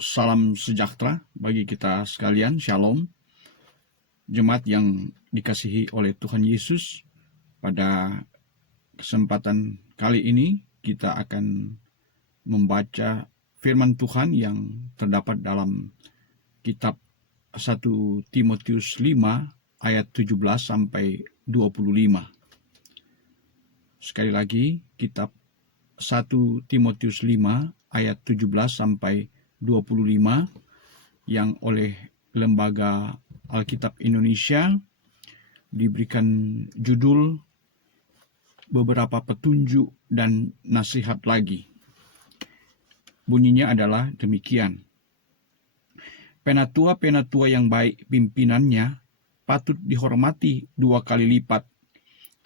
Salam sejahtera bagi kita sekalian, Shalom. Jemaat yang dikasihi oleh Tuhan Yesus, pada kesempatan kali ini kita akan membaca firman Tuhan yang terdapat dalam kitab 1 Timotius 5 ayat 17 sampai 25. Sekali lagi, kitab 1 Timotius 5 ayat 17 sampai 25 yang oleh Lembaga Alkitab Indonesia diberikan judul Beberapa Petunjuk dan Nasihat Lagi. Bunyinya adalah demikian. Penatua-penatua yang baik pimpinannya patut dihormati 2 kali lipat,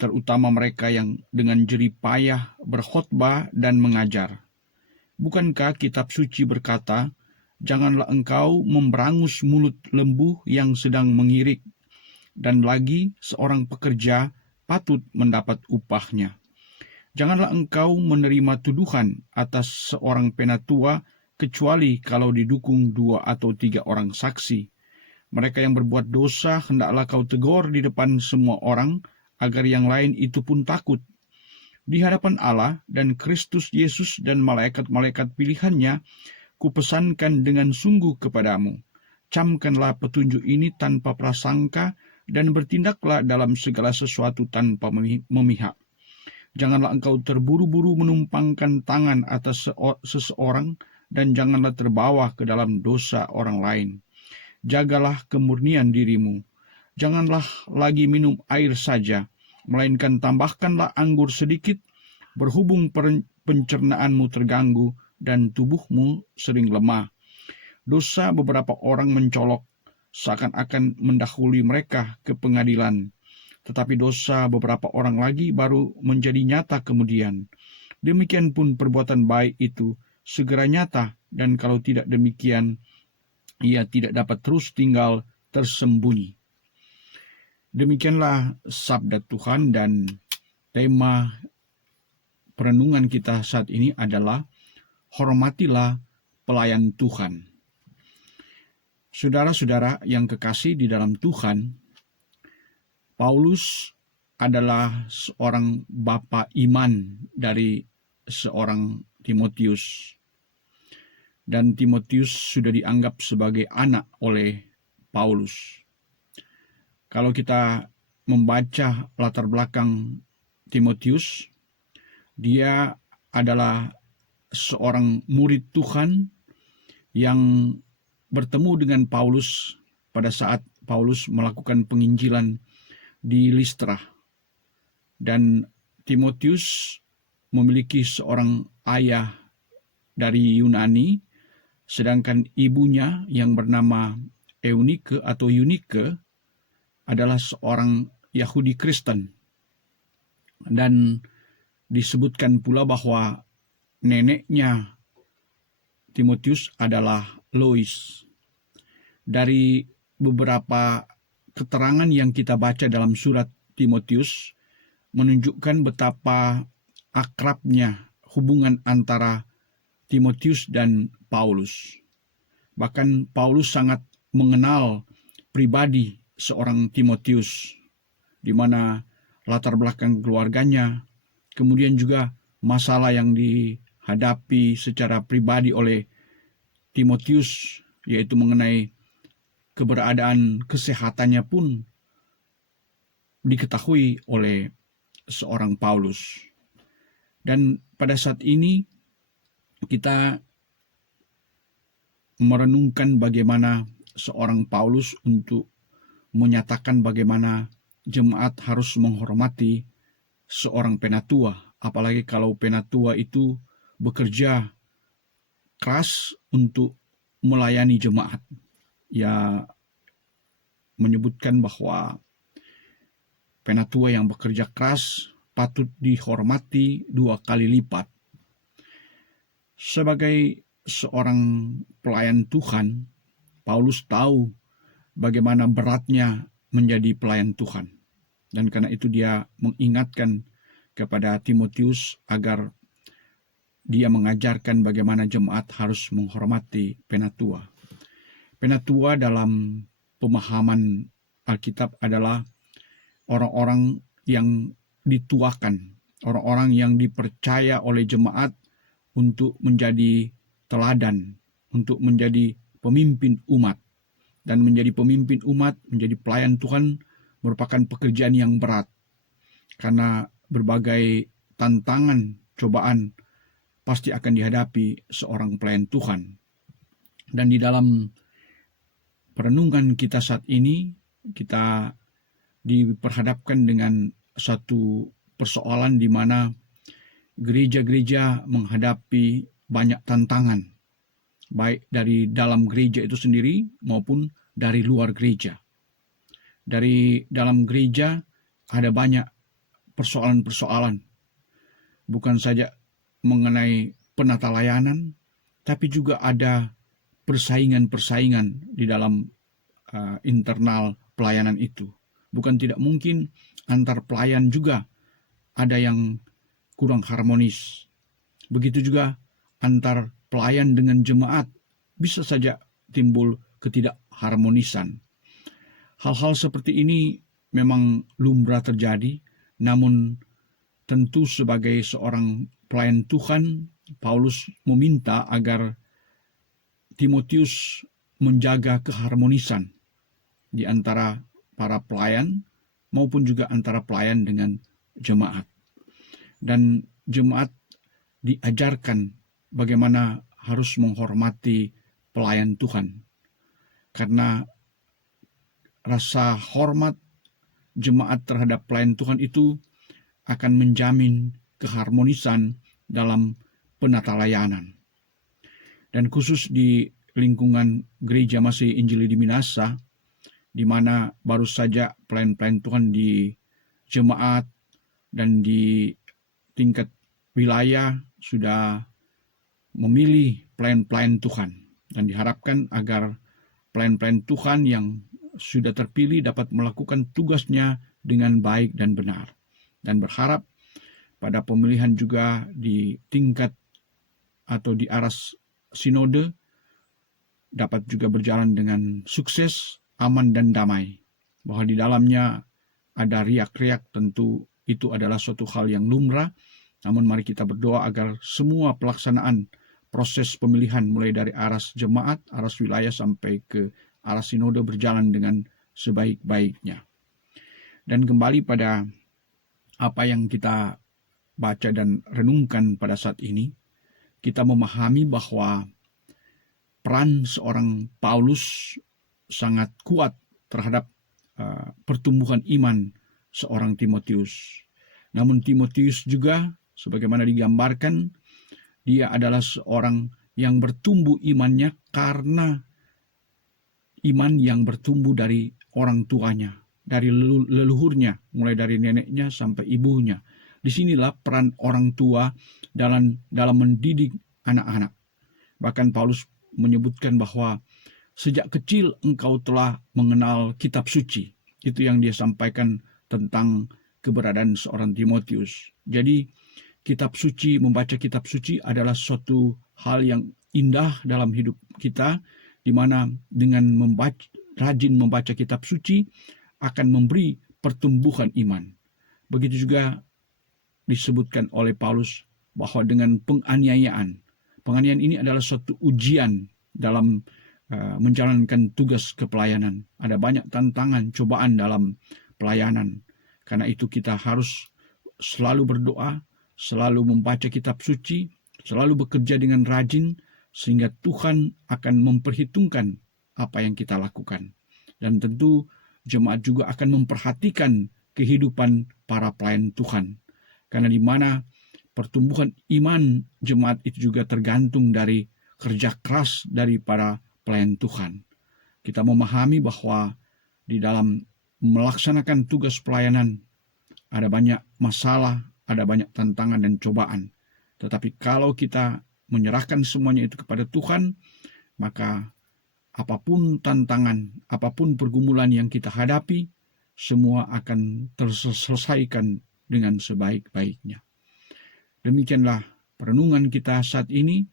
terutama mereka yang dengan jerih payah berkhotbah dan mengajar. Bukankah kitab suci berkata, "Janganlah engkau memberangus mulut lembu yang sedang mengirik, dan lagi seorang pekerja patut mendapat upahnya." Janganlah engkau menerima tuduhan atas seorang penatua, kecuali kalau didukung 2 atau 3 orang saksi. Mereka yang berbuat dosa hendaklah kau tegur di depan semua orang, agar yang lain itu pun takut. Di hadapan Allah dan Kristus Yesus dan malaikat-malaikat pilihannya, kupesankan dengan sungguh kepadamu, camkanlah petunjuk ini tanpa prasangka dan bertindaklah dalam segala sesuatu tanpa memihak. Janganlah engkau terburu-buru menumpangkan tangan atas seseorang dan janganlah terbawa ke dalam dosa orang lain. Jagalah kemurnian dirimu. Janganlah lagi minum air saja, melainkan tambahkanlah anggur sedikit, berhubung pencernaanmu terganggu dan tubuhmu sering lemah. Dosa beberapa orang mencolok, seakan-akan mendahului mereka ke pengadilan, tetapi dosa beberapa orang lagi baru menjadi nyata kemudian. Demikian pun perbuatan baik itu segera nyata, dan kalau tidak demikian, ia tidak dapat terus tinggal tersembunyi. Demikianlah sabda Tuhan, dan tema perenungan kita saat ini adalah hormatilah pelayan Tuhan. Saudara-saudara yang kekasih di dalam Tuhan, Paulus adalah seorang bapa iman dari seorang Timotius. Dan Timotius sudah dianggap sebagai anak oleh Paulus. Kalau kita membaca latar belakang Timotius, dia adalah seorang murid Tuhan yang bertemu dengan Paulus pada saat Paulus melakukan penginjilan di Listra. Dan Timotius memiliki seorang ayah dari Yunani, sedangkan ibunya yang bernama Eunike atau Yunike adalah seorang Yahudi Kristen. Dan disebutkan pula bahwa neneknya Timotius adalah Lois. Dari beberapa keterangan yang kita baca dalam surat Timotius menunjukkan betapa akrabnya hubungan antara Timotius dan Paulus. Bahkan Paulus sangat mengenal pribadi seorang Timotius, di mana latar belakang keluarganya, kemudian juga masalah yang dihadapi secara pribadi oleh Timotius, yaitu mengenai keberadaan kesehatannya pun diketahui oleh seorang Paulus. Dan pada saat ini kita merenungkan bagaimana seorang Paulus untuk menyatakan bagaimana jemaat harus menghormati seorang penatua, apalagi kalau penatua itu bekerja keras untuk melayani jemaat. Ia menyebutkan bahwa penatua yang bekerja keras patut dihormati 2 kali lipat. Sebagai seorang pelayan Tuhan, Paulus tahu bagaimana beratnya menjadi pelayan Tuhan. Dan karena itu dia mengingatkan kepada Timotius agar dia mengajarkan bagaimana jemaat harus menghormati penatua. Penatua dalam pemahaman Alkitab adalah orang-orang yang dituakan, orang-orang yang dipercaya oleh jemaat untuk menjadi teladan, untuk menjadi pemimpin umat. Dan menjadi pemimpin umat, menjadi pelayan Tuhan merupakan pekerjaan yang berat. Karena berbagai tantangan, cobaan pasti akan dihadapi seorang pelayan Tuhan. Dan di dalam perenungan kita saat ini, kita diperhadapkan dengan satu persoalan di mana gereja-gereja menghadapi banyak tantangan, baik dari dalam gereja itu sendiri maupun dari luar gereja. Dari dalam gereja ada banyak persoalan-persoalan, bukan saja mengenai penata layanan, tapi juga ada persaingan-persaingan di dalam internal pelayanan itu. Bukan tidak mungkin antar pelayan juga ada yang kurang harmonis. Begitu juga antar pelayan dengan jemaat bisa saja timbul ketidakharmonisan. Hal-hal seperti ini memang lumrah terjadi, namun tentu sebagai seorang pelayan Tuhan, Paulus meminta agar Timotius menjaga keharmonisan di antara para pelayan maupun juga antara pelayan dengan jemaat. Dan jemaat diajarkan bagaimana harus menghormati pelayan Tuhan. Karena rasa hormat jemaat terhadap pelayan Tuhan itu akan menjamin keharmonisan dalam penata layanan. Dan khusus di lingkungan gereja masih Injili di Minasa, di mana baru saja pelayan-pelayan Tuhan di jemaat dan di tingkat wilayah sudah memilih pelayan-pelayan Tuhan. Dan diharapkan agar pelayan-pelayan Tuhan yang sudah terpilih dapat melakukan tugasnya dengan baik dan benar. Dan berharap pada pemilihan juga di tingkat atau di aras sinode dapat juga berjalan dengan sukses, aman dan damai. Bahwa di dalamnya ada riak-riak, tentu itu adalah suatu hal yang lumrah. Namun mari kita berdoa agar semua pelaksanaan proses pemilihan mulai dari aras jemaat, aras wilayah sampai ke aras sinode berjalan dengan sebaik-baiknya. Dan kembali pada apa yang kita baca dan renungkan pada saat ini, kita memahami bahwa peran seorang Paulus sangat kuat terhadap pertumbuhan iman seorang Timotius. Namun Timotius juga, sebagaimana digambarkan, dia adalah seorang yang bertumbuh imannya karena iman yang bertumbuh dari orang tuanya, dari leluhurnya, mulai dari neneknya sampai ibunya. Disinilah peran orang tua dalam mendidik anak-anak. Bahkan Paulus menyebutkan bahwa sejak kecil engkau telah mengenal kitab suci. Itu yang dia sampaikan tentang keberadaan seorang Timotius. Jadi kitab suci, membaca kitab suci adalah suatu hal yang indah dalam hidup kita, di mana dengan rajin membaca kitab suci akan memberi pertumbuhan iman. Begitu juga disebutkan oleh Paulus bahwa dengan penganiayaan ini adalah suatu ujian dalam menjalankan tugas kepelayanan. Ada banyak tantangan, cobaan dalam pelayanan. Karena itu kita harus selalu berdoa, selalu membaca kitab suci, selalu bekerja dengan rajin, sehingga Tuhan akan memperhitungkan apa yang kita lakukan. Dan tentu jemaat juga akan memperhatikan kehidupan para pelayan Tuhan. Karena di mana pertumbuhan iman jemaat itu juga tergantung dari kerja keras dari para pelayan Tuhan. Kita memahami bahwa di dalam melaksanakan tugas pelayanan ada banyak masalah, ada banyak tantangan dan cobaan. Tetapi kalau kita menyerahkan semuanya itu kepada Tuhan, maka apapun tantangan, apapun pergumulan yang kita hadapi, semua akan terselesaikan dengan sebaik-baiknya. Demikianlah perenungan kita saat ini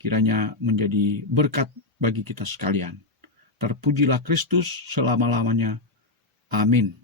kiranya menjadi berkat bagi kita sekalian. Terpujilah Kristus selama-lamanya. Amin.